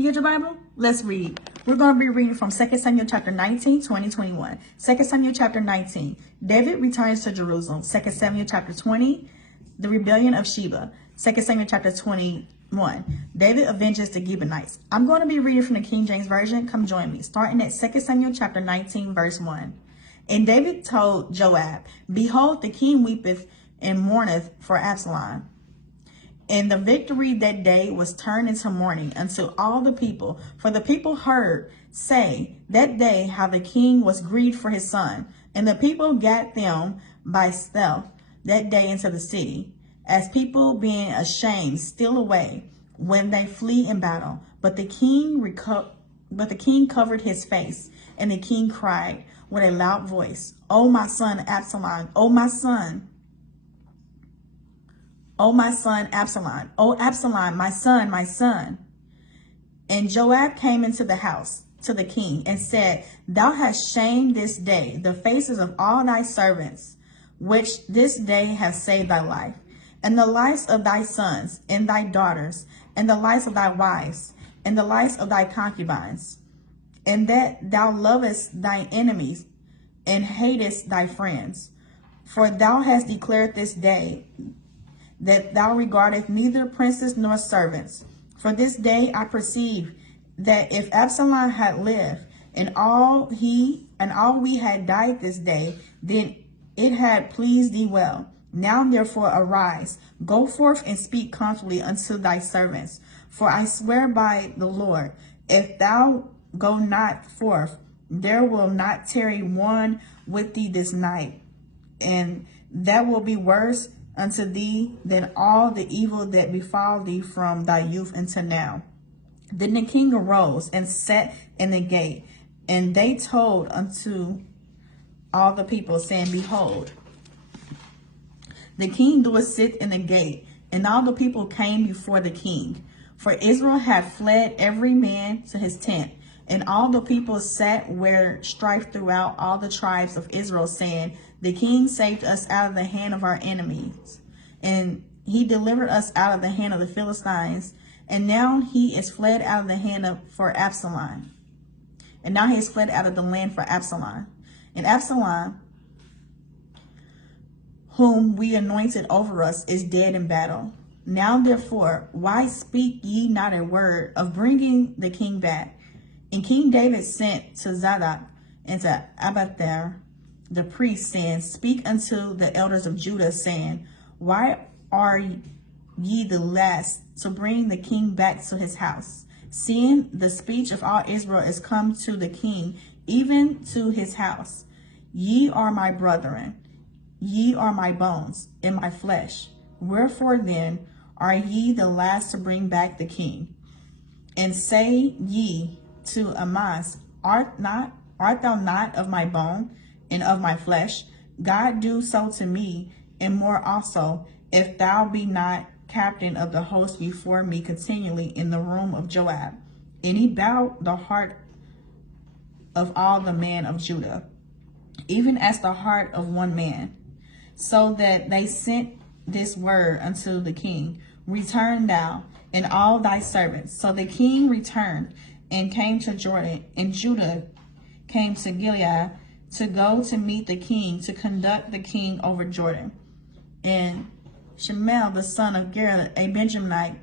You get your Bible? Let's read. We're going to be reading from 2 Samuel chapter 19, 20-21. 2 Samuel chapter 19. David returns to Jerusalem. 2 Samuel chapter 20. The rebellion of Sheba. 2 Samuel chapter 21. David avenges the Gibeonites. I'm going to be reading from the King James Version. Come join me. Starting at 2 Samuel chapter 19, verse 1. And David told Joab, Behold, the king weepeth and mourneth for Absalom. And the victory that day was turned into mourning unto all the people. For the people heard say that day how the king was grieved for his son. And the people gat them by stealth that day into the city, as people being ashamed steal away when they flee in battle. But the king covered his face, and the king cried with a loud voice, O my son Absalom, O my son Absalom, O Absalom, my son, my son. And Joab came into the house to the king and said, Thou hast shamed this day the faces of all thy servants, which this day have saved thy life, and the lives of thy sons and thy daughters, and the lives of thy wives, and the lives of thy concubines, and that thou lovest thy enemies and hatest thy friends. For thou hast declared this day that thou regardeth neither princes nor servants. For this day I perceive that if Absalom had lived, and all we had died this day, then it had pleased thee well. Now therefore arise, go forth and speak comfortably unto thy servants. For I swear by the Lord, if thou go not forth, there will not tarry one with thee this night, and that will be worse unto thee than all the evil that befall thee from thy youth until now. Then the king arose and sat in the gate, and they told unto all the people, saying, Behold, the king doeth sit in the gate. And all the people came before the king, for Israel had fled every man to his tent. And all the people sat where strife throughout all the tribes of Israel, saying, The king saved us out of the hand of our enemies, and he delivered us out of the hand of the Philistines. And now he is fled out of the hand for Absalom. And now he is fled out of the land for Absalom. And Absalom, whom we anointed over us, is dead in battle. Now therefore, why speak ye not a word of bringing the king back? And King David sent to Zadok and to Abiathar the priest, saying, Speak unto the elders of Judah, saying, Why are ye the last to bring the king back to his house, seeing the speech of all Israel is come to the king, even to his house? Ye are my brethren, ye are my bones and my flesh. Wherefore then are ye the last to bring back the king? And say ye to Amas, art thou not of my bone and of my flesh? God do so to me, and more also, if thou be not captain of the host before me continually in the room of Joab. And he bowed the heart of all the men of Judah, even as the heart of one man, so that they sent this word unto the king, Return thou and all thy servants. So the king returned and came to Jordan, and Judah came to Gilead to go to meet the king, to conduct the king over Jordan. And Shema, the son of Gera, a Benjaminite,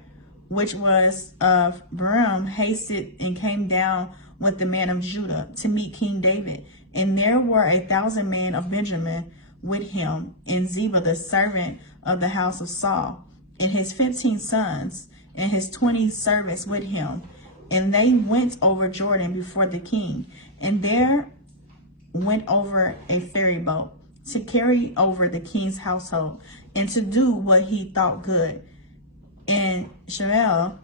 which was of Baram, hasted and came down with the men of Judah to meet King David. And there were 1,000 men of Benjamin with him, and Ziba, the servant of the house of Saul, and his 15 sons, and his 20 servants with him. And they went over Jordan before the king, and there went over a ferry boat to carry over the king's household, and to do what he thought good. And Shema,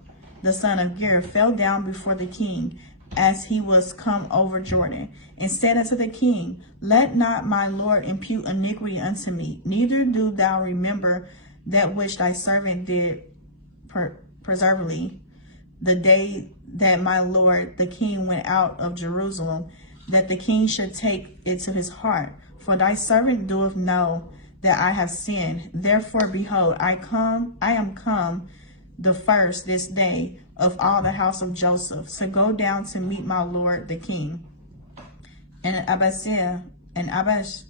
the son of Gera, fell down before the king as he was come over Jordan, and said unto the king, Let not my lord impute iniquity unto me, neither do thou remember that which thy servant did preservedly the day that my lord the king went out of Jerusalem, that the king should take it to his heart. For thy servant doeth know that I have sinned. Therefore, behold, I am come the first this day of all the house of Joseph, to go down to meet my lord the king. And Abash,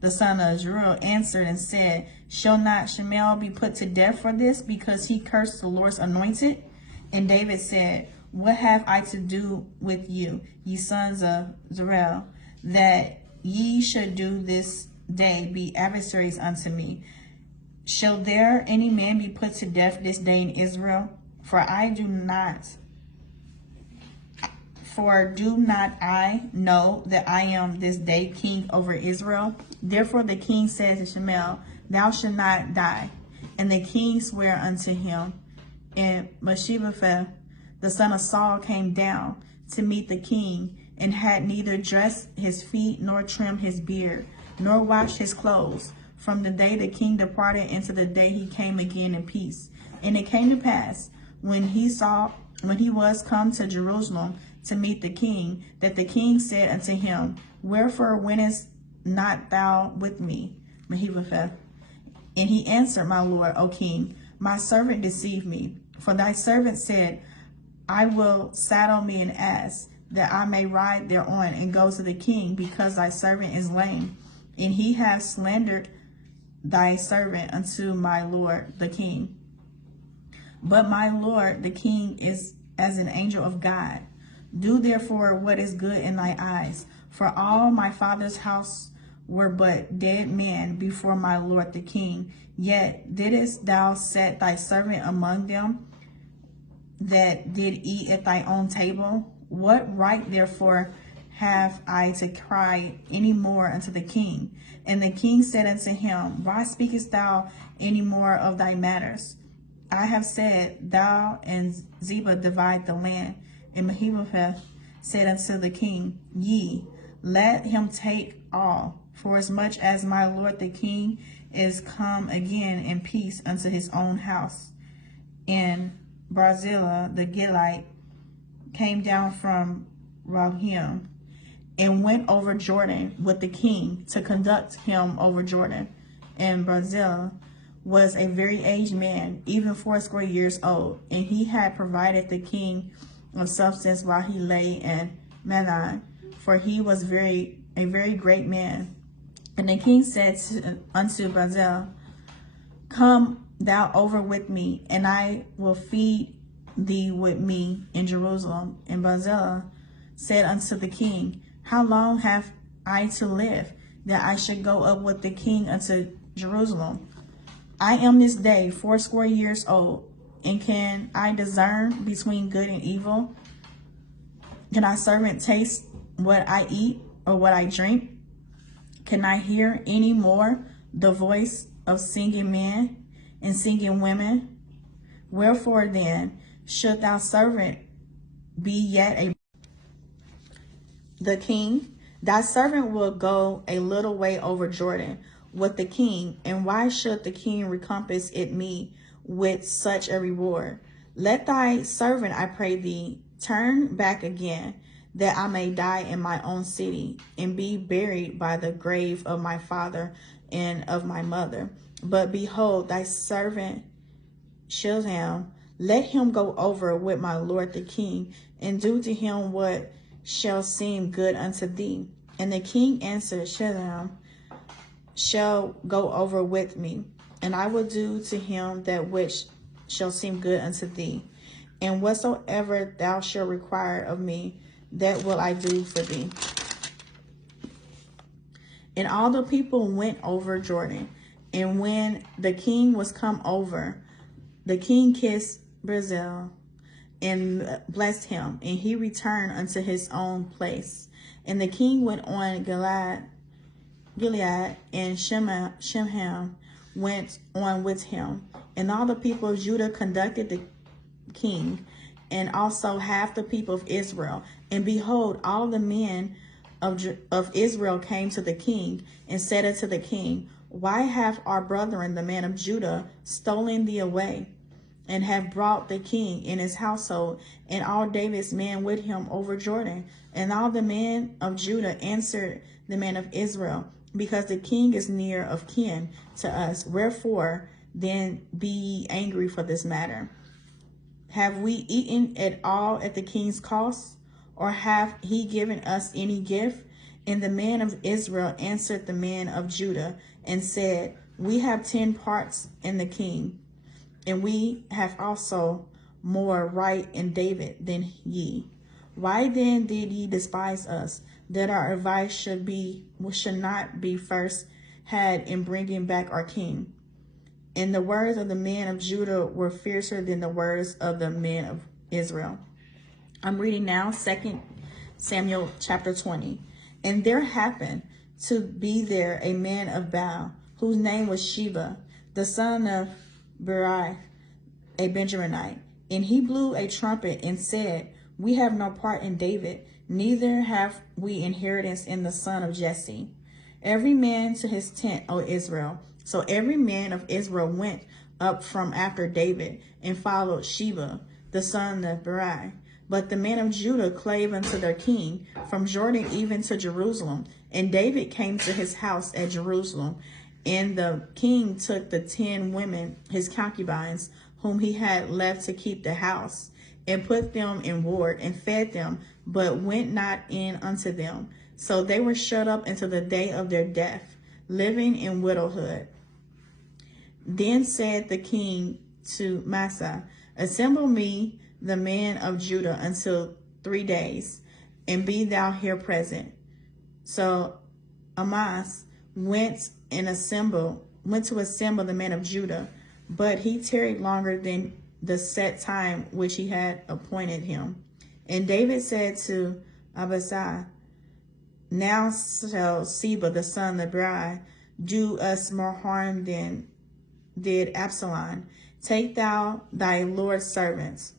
the son of Jeruel, answered and said, shall not Shemel be put to death for this, because he cursed the Lord's anointed? And David said, what have I to do with you, ye sons of Zeruiah, that ye should do this day be adversaries unto me? Shall there any man be put to death this day in Israel? For do not I know that I am this day king over Israel? Therefore the king said to Shemel, thou shalt not die. And the king sware unto him. And Mephibosheth, the son of Saul, came down to meet the king, and had neither dressed his feet, nor trimmed his beard, nor washed his clothes, from the day the king departed into the day he came again in peace. And it came to pass, when he was come to Jerusalem to meet the king, that the king said unto him, wherefore wentest not thou with me, Mephibosheth? And he answered, my lord, O king, my servant deceived me. For thy servant said, I will saddle me an ass, that I may ride thereon and go to the king, because thy servant is lame. And he hath slandered thy servant unto my lord the king. But my lord the king is as an angel of God. Do therefore what is good in thy eyes. For all my father's house were but dead men before my lord the king. Yet didst thou set thy servant among them that did eat at thy own table? What right therefore have I to cry any more unto the king? And the king said unto him, why speakest thou any more of thy matters? I have said, thou and Ziba divide the land. And Mephibosheth said unto the king, yea, let him take all, for as much as my lord the king is come again in peace unto his own house. And Barzillai the Gilite came down from Rahim, and went over Jordan with the king to conduct him over Jordan. And Barzillai was a very aged man, even 80 years old, and he had provided the king of substance while he lay in Manan, for he was a very great man. And the king said unto Barzillai, come thou over with me, and I will feed thee with me in Jerusalem. And Barzillai said unto the king, how long have I to live, that I should go up with the king unto Jerusalem? I am this day 80 years old, and can I discern between good and evil? Can thy servant taste what I eat or what I drink? Can I hear any more the voice of singing men and singing women? Wherefore then should thy servant be yet the king? Thy servant will go a little way over Jordan with the king, and why should the king recompense it me with such a reward? Let thy servant, I pray thee, turn back again, that I may die in my own city, and be buried by the grave of my father and of my mother. But behold, thy servant Shilham, let him go over with my lord the king, and do to him what shall seem good unto thee. And the king answered, Shilham shall go over with me, and I will do to him that which shall seem good unto thee. And whatsoever thou shalt require of me, that will I do for thee. And all the people went over Jordan. And when the king was come over, the king kissed Barzillai and blessed him, and he returned unto his own place. And the king went on Gilead, and Shimham went on with him. And all the people of Judah conducted the king, and also half the people of Israel. And behold, all the men of Israel came to the king, and said unto the king, why have our brethren, the men of Judah, stolen thee away, and have brought the king and his household, and all David's men with him over Jordan? And all the men of Judah answered the men of Israel, because the king is near of kin to us. Wherefore then be ye angry for this matter? Have we eaten at all at the king's cost? Or have he given us any gift? And the men of Israel answered the men of Judah and said, We have 10 parts in the king, and we have also more right in David than ye. Why then did ye despise us, that our advice should not be first had in bringing back our king? And the words of the men of Judah were fiercer than the words of the men of Israel. I'm reading now 2 Samuel chapter 20. And there happened to be there a man of Baal, whose name was Sheba, the son of Berai, a Benjaminite. And he blew a trumpet and said, We have no part in David, neither have we inheritance in the son of Jesse. Every man to his tent, O Israel. So every man of Israel went up from after David and followed Sheba, the son of Berai. But the men of Judah clave unto their king from Jordan even to Jerusalem. And David came to his house at Jerusalem. And the king took the 10 women, his concubines, whom he had left to keep the house, and put them in ward and fed them, but went not in unto them. So they were shut up until the day of their death, living in widowhood. Then said the king to Massa, Assemble me the men of Judah until 3 days, and be thou here present. So Amas went to assemble the men of Judah, but he tarried longer than the set time which he had appointed him. And David said to Absalom, Now shall Sheba the son of Berai do us more harm than did Absalom. Take thou thy Lord's servants,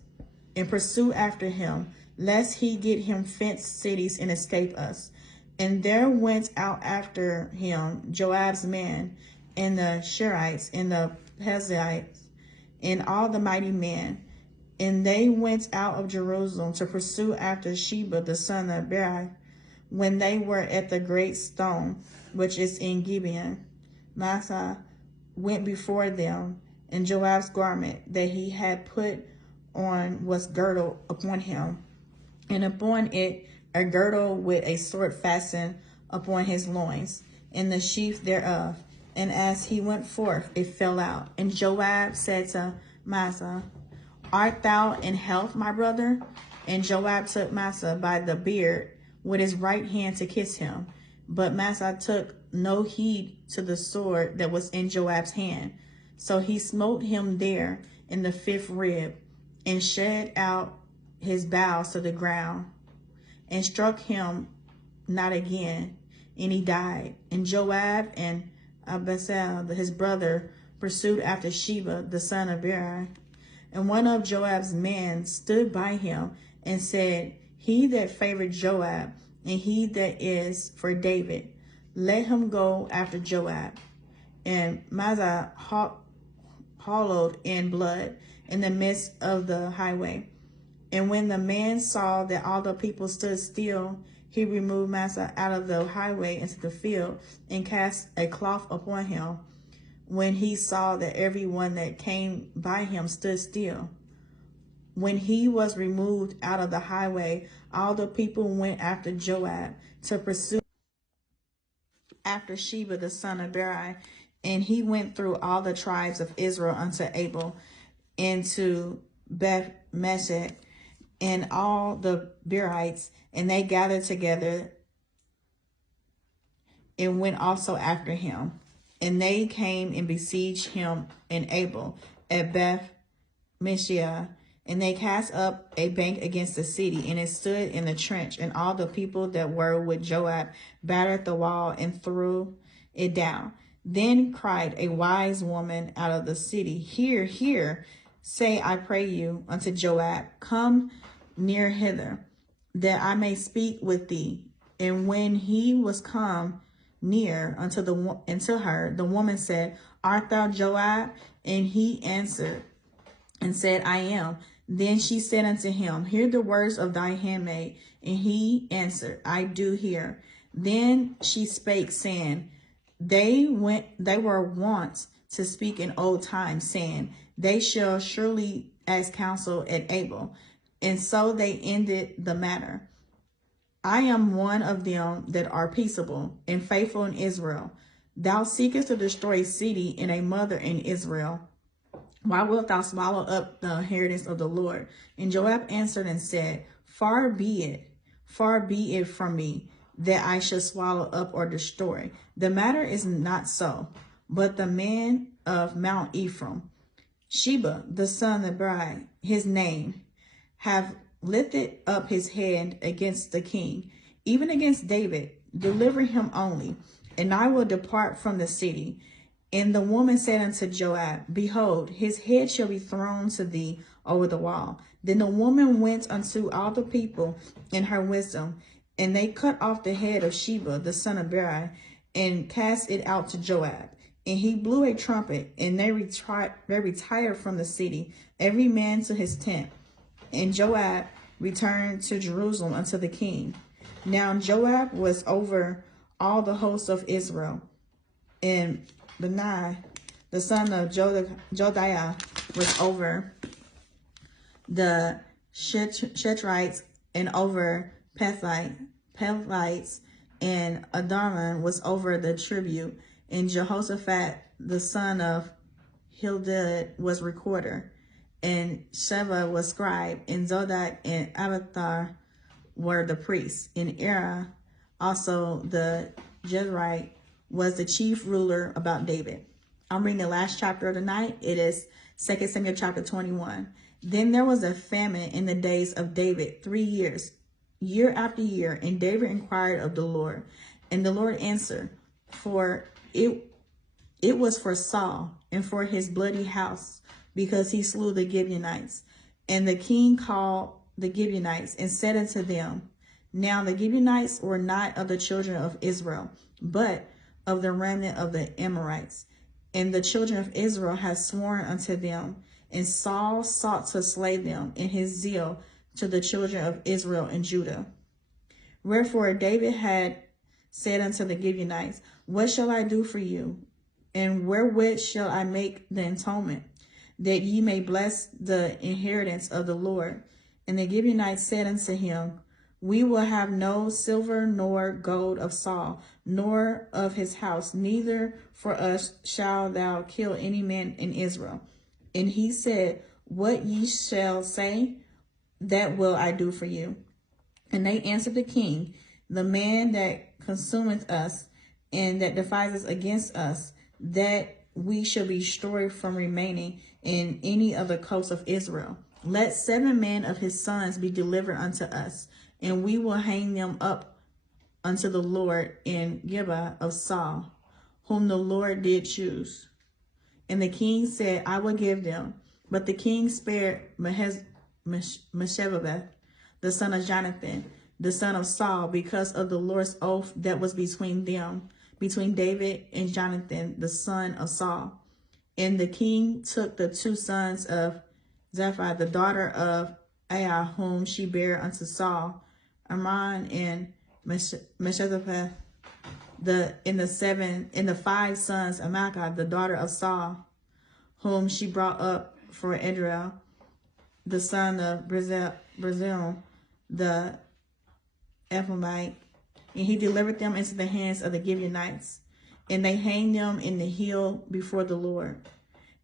and pursue after him, lest he get him fenced cities and escape us. And there went out after him Joab's men, and the Sherites, and the Perizzites, and all the mighty men. And they went out of Jerusalem to pursue after Sheba the son of Berai, when they were at the great stone, which is in Gibeon. Massa went before them, and Joab's garment that he had put on was girdled upon him, and upon it a girdle with a sword fastened upon his loins, and the sheath thereof. And as he went forth, it fell out. And Joab said to Massa, Art thou in health, my brother? And Joab took Massa by the beard with his right hand to kiss him. But Massa took no heed to the sword that was in Joab's hand. So he smote him there in the 5th rib, and shed out his bowels to the ground, and struck him not again, and he died. And Joab and Absalom, his brother, pursued after Sheba, the son of Berai. And one of Joab's men stood by him and said, He that favored Joab, and he that is for David, let him go after Joab. And Massa hollowed in blood in the midst of the highway. And when the man saw that all the people stood still, he removed Massa out of the highway into the field, and cast a cloth upon him, when he saw that everyone that came by him stood still. When he was removed out of the highway, all the people went after Joab to pursue after Sheba the son of Berai. And he went through all the tribes of Israel unto Abel, and to Beth Meshech, and all the Berites, and they gathered together and went also after him. And they came and besieged him in Abel at Beth Meshech, and they cast up a bank against the city, and it stood in the trench. And all the people that were with Joab battered the wall and threw it down. Then cried a wise woman out of the city, Hear, hear, say, I pray you, unto Joab, Come near hither, that I may speak with thee. And when he was come near unto her, the woman said, Art thou Joab? And he answered and said, I am. Then she said unto him, Hear the words of thy handmaid. And he answered, I do hear. Then she spake, saying, They were wont to speak in old times, saying, They shall surely as counsel at Abel. And so they ended the matter. I am one of them that are peaceable and faithful in Israel. Thou seekest to destroy a city and a mother in Israel. Why wilt thou swallow up the inheritance of the Lord? And Joab answered and said, far be it from me that I should swallow up or destroy. The matter is not so, but the man of Mount Ephraim, Sheba, the son of Beri, his name, have lifted up his hand against the king, even against David. Deliver him only, and I will depart from the city. And the woman said unto Joab, behold, his head shall be thrown to thee over the wall. Then the woman went unto all the people in her wisdom, and they cut off the head of Sheba, the son of Beri, and cast it out to Joab. And he blew a trumpet, and they retired from the city, every man to his tent. And Joab returned to Jerusalem unto the king. Now Joab was over all the hosts of Israel, and Benai, the son of Jodiah, was over the Shetrites and over Pethites, and Adarman was over the tribute, and Jehoshaphat, the son of Hilded, was recorder, and Sheba was scribe, and Zodok and Abiathar were the priests, and Era, also the Jezreelite, was the chief ruler about David. I'm reading the last chapter of the night. It is 2 Samuel chapter 21. Then there was a famine in the days of David 3 years, year after year, and David inquired of the Lord. And the Lord answered, for it was for Saul and for his bloody house, because he slew the Gibeonites. And the king called the Gibeonites and said unto them, now the Gibeonites were not of the children of Israel, but of the remnant of the Amorites. And the children of Israel had sworn unto them, and Saul sought to slay them in his zeal to the children of Israel and Judah. Wherefore David had said unto the Gibeonites, what shall I do for you? And wherewith shall I make the atonement, that ye may bless the inheritance of the Lord? And the Gibeonites said unto him, we will have no silver nor gold of Saul, nor of his house, neither for us shalt thou kill any man in Israel. And he said, what ye shall say, that will I do for you. And they answered the king, the man that consumeth us, and that defies against us, that we shall be destroyed from remaining in any of the coasts of Israel. Let 7 men of his sons be delivered unto us, and we will hang them up unto the Lord in Gibeah of Saul, whom the Lord did choose. And the king said, I will give them. But the king spared Meshebabeth, the son of Jonathan, the son of Saul, because of the Lord's oath that was between them, between David and Jonathan, the son of Saul. And the king took the 2 sons of Zephi, the daughter of Aiah, whom she bare unto Saul, Amon and Meshezabeth, and the 5 sons of Maacah, the daughter of Saul, whom she brought up for Edreel, the son of Brazil, the Ephraimite, and he delivered them into the hands of the Gibeonites, and they hanged them in the hill before the Lord.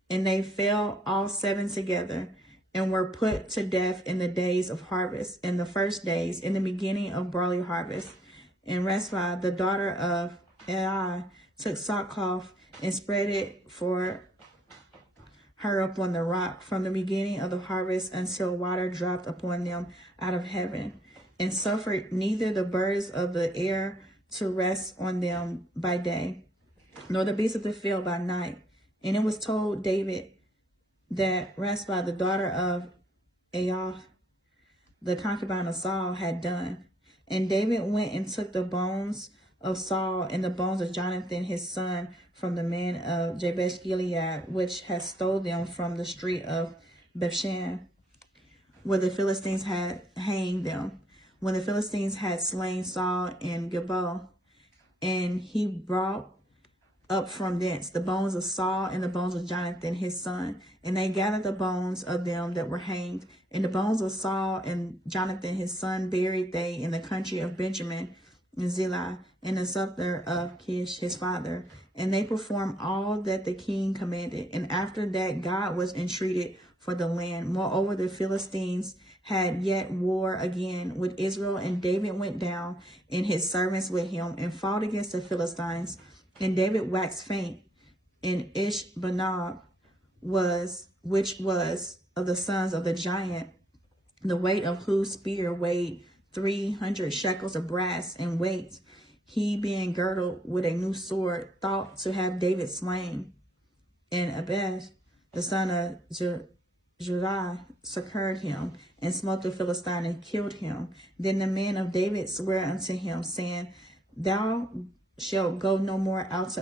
And they fell all 7 together, and were put to death in the days of harvest, in the first days, in the beginning of barley harvest. And Rizpah, the daughter of Ai, took sackcloth and spread it for her upon the rock from the beginning of the harvest until water dropped upon them out of heaven, and suffered neither the birds of the air to rest on them by day, nor the beasts of the field by night. And it was told David that Rizpah, the daughter of Aiah, the concubine of Saul, had done. And David went and took the bones of Saul and the bones of Jonathan his son from the men of Jabesh Gilead, which had stole them from the street of Bethshan, where the Philistines had hanged them, when the Philistines had slain Saul in Gilboa. And he brought up from thence the bones of Saul and the bones of Jonathan his son. And they gathered the bones of them that were hanged, and the bones of Saul and Jonathan his son buried they in the country of Benjamin in Zillah, in the scepter of Kish his father. And they performed all that the king commanded. And after that God was entreated for the land. Moreover, the Philistines had yet war again with Israel, and David went down and his servants with him and fought against the Philistines. And David waxed faint, and Ishbosheth which was of the sons of the giant, the weight of whose spear weighed 300 shekels of brass in weight, he being girdled with a new sword, thought to have David slain. And Abed, the son of Joab, succored him and smote the Philistine and killed him. Then the men of David sware unto him, saying, Thou shalt go no more out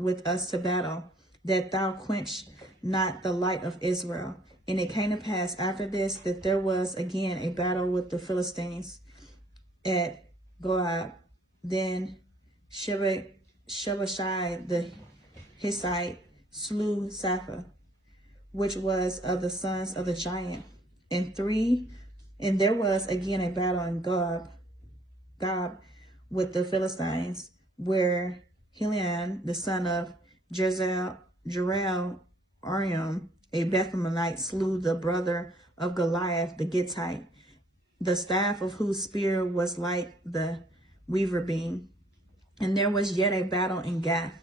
with us to battle, that thou quench not the light of Israel. And it came to pass after this that there was again a battle with the Philistines at Joab. Then Sheba the Hittite slew Sapphira, which was of the sons of the giant. And there was again a battle in Gob with the Philistines, where Helion, the son of Jerel, a Bethlehemite, slew the brother of Goliath the Gittite, the staff of whose spear was like the weaver beam. And there was yet a battle in Gath,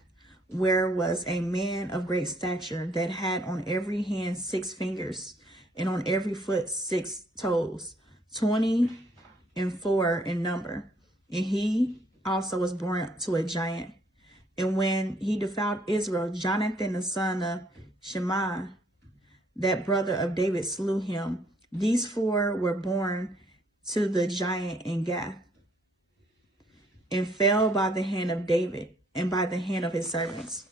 where was a man of great stature that had on every hand 6 fingers, and on every foot 6 toes, 24 in number. And he also was born to a giant. And when he defiled Israel, Jonathan, the son of Shema, that brother of David, slew him. These 4 were born to the giant in Gath, and fell by the hand of David and by the hand of his servants.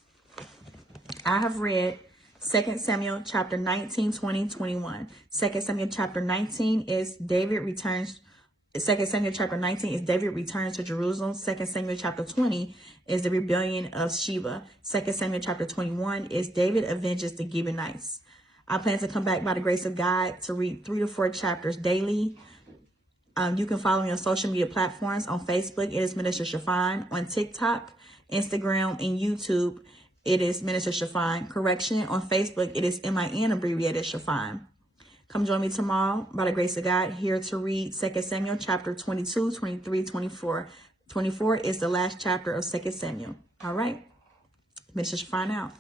I have read 2 Samuel chapter 19, 20, 21. 2 Samuel chapter 19 is David returns. 2 Samuel chapter 19 is David returns to Jerusalem. 2 Samuel chapter 20 is the rebellion of Sheba. 2 Samuel chapter 21 is David avenges the Gibeonites. I plan to come back by the grace of God to read 3 to 4 chapters daily. You can follow me on social media platforms. On Facebook, it is Minister Chiffon. On TikTok, Instagram, and YouTube, it is Minister Chiffon. Correction, on Facebook, it is MIN abbreviated Chiffon. Come join me tomorrow by the grace of God here to read 2 Samuel chapter 22, 23, 24. 24 is the last chapter of 2 Samuel. All right. Minister Chiffon out.